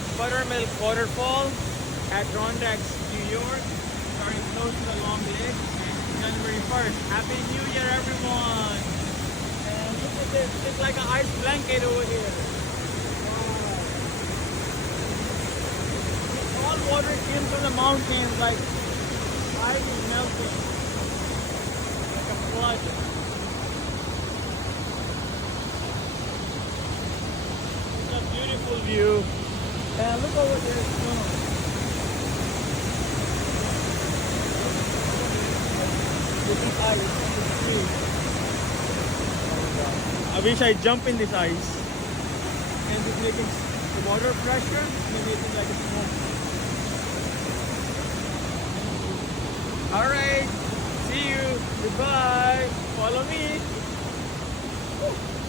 the Buttermilk Waterfall at Rondex, New York. Starting close to the Long Lake. And January 1st. Happy New Year, everyone! And look at this. It's like an ice blanket over here. Wow. All water came from the mountains, like ice is melting. Like a flood. It's a beautiful view. And look over there, snow. I wish I jump in this ice and it's making the water pressure and making like a smoke. Alright, see you, goodbye, follow me. Woo.